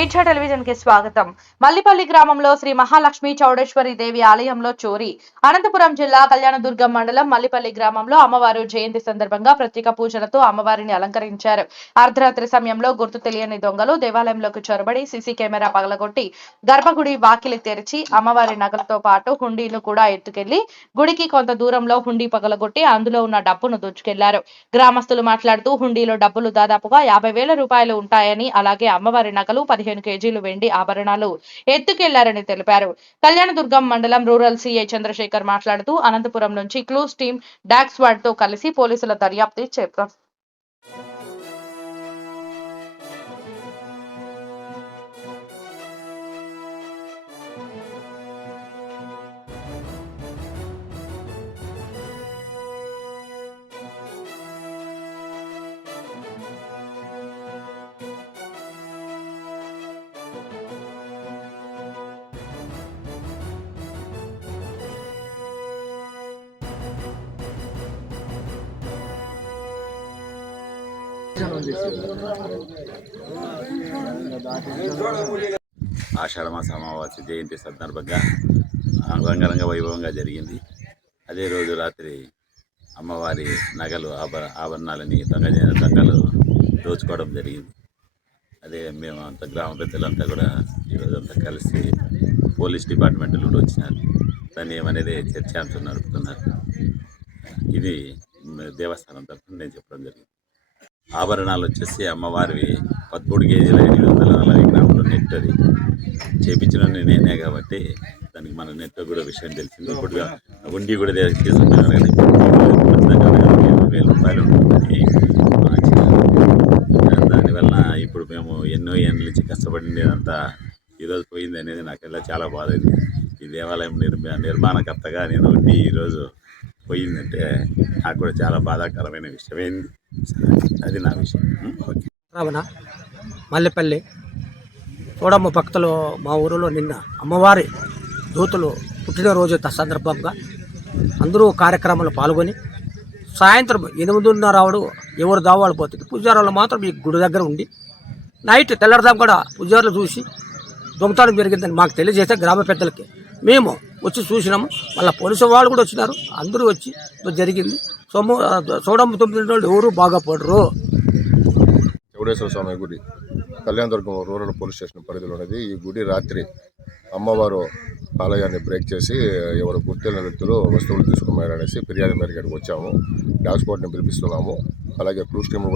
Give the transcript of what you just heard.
Mirza television కి స్వాగతం. మల్లిపల్లి గ్రామంలో శ్రీ మహాలక్ష్మి చౌడేశ్వరి దేవి ఆలయంలో చోరీ. అనంతపురం జిల్లా కళ్యాణదుర్గం మండలం మల్లిపల్లి గ్రామంలో అమ్మవారు జయంతి సందర్భంగా ప్రత్యేక పూజలతో అమ్మవారిని అలంకరించారు. అర్ధరాత్రి సమయంలో గుర్తు తెలియని దొంగలు దేవాలయంలోకి చొరబడి సీసీ కెమెరా పగలగొట్టి గర్భగుడి వాకిలి తెరిచి అమ్మవారి నగలతో పాటు హుండీను కూడా ఎత్తుకెళ్లి గుడికి కొంత దూరంలో హుండీ పగలగొట్టి అందులో ఉన్న డబ్బును దోచుకెళ్లారు. గ్రామస్తులు మాట్లాడుతూ హుండీలో డబ్బులు దాదాపుగా 50,000 రూపాయలు ఉంటాయని, అలాగే అమ్మవారి నగలు 15 కేజీలు వెండి ఆభరణాలు ఎత్తుకెళ్లారని తెలిపారు. కళ్యాణదుర్గం మండలం రూరల్ సీఐ చంద్రశేఖర్ మాట్లాడుతూ అనంతపురం నుంచి క్లూస్ టీం డాగ్ స్క్వాడ్ తో కలిసి పోలీసుల దర్యాప్తు చేపట్టారు. ఆషాఢమాస అమావాస్య జయంతి సందర్భంగా రంగరంగ వైభవంగా జరిగింది. అదే రోజు రాత్రి అమ్మవారి నగలు ఆభరణాలని దొంగలు దోచుకోవడం జరిగింది. అదే మేము అంత గ్రామ పెద్దలంతా కూడా ఈరోజంతా కలిసి పోలీస్ డిపార్ట్మెంట్లు కూడా వచ్చినారు. దాన్ని ఏమనేది చర్చాంశం నడుపుతున్నారు. ఇది దేవస్థానం తరఫున నేను చెప్పడం జరిగింది. ఆభరణాలు వచ్చేసి అమ్మవారివి 13 కేజీల 840 గ్రాములు నెట్. అది చేపించిన నేనే కాబట్టి దానికి మన నెట్ కూడా విషయం తెలిసింది. ఇప్పుడు ఉండి కూడా తీసుకున్నారు కానీ 20,000 రూపాయలు ఉంటుందని. దానివల్ల ఇప్పుడు మేము ఎన్నో ఏళ్ళ నుంచి కష్టపడింది అంతా ఈరోజు పోయింది అనేది నాకు చాలా బాధ అయింది. ఈ దేవాలయం నిర్మాణకర్తగా నేను ఉండి ఈరోజు పోయిందంటే నాకు కూడా చాలా బాధాకరమైన విషయమైంది. అది నా విషయం. రావణ మల్లెపల్లి చూడమ్మ భక్తులు మా ఊరిలో నిన్న అమ్మవారి దూతలు పుట్టినరోజు సందర్భంగా అందరూ కార్యక్రమాలు పాల్గొని సాయంత్రం 8:30 ఎవరు దావాళ్ళు పోతుంది. పూజారులు మాత్రం ఈ గుడి దగ్గర ఉండి నైట్ తెల్లరదాం కూడా పూజారులు చూసి దొంగతనం జరిగిందని మాకు తెలియజేస్తే గ్రామ పెద్దలకి మేము వచ్చి చూసినాము. మళ్ళీ పోలీసు వాళ్ళు కూడా వచ్చినారు. అందరూ వచ్చి జరిగింది. చూడమ్మ 9 రోజులు ఎవరు బాగా పడరు. చౌడేశ్వర స్వామి గుడి కళ్యాణదుర్గం రూరల్ పోలీస్ స్టేషన్ పరిధిలో ఉన్నది. ఈ గుడి రాత్రి అమ్మవారు ఆలయాన్ని బ్రేక్ చేసి ఎవరు గుర్తెలిన వ్యక్తులు వస్తువులు తీసుకున్నారనేసి ఫిర్యాదు మేరకు వచ్చాము. డాగ్ స్క్వాడ్ని పిలిపిస్తున్నాము. అలాగే క్లూస్ టీమ్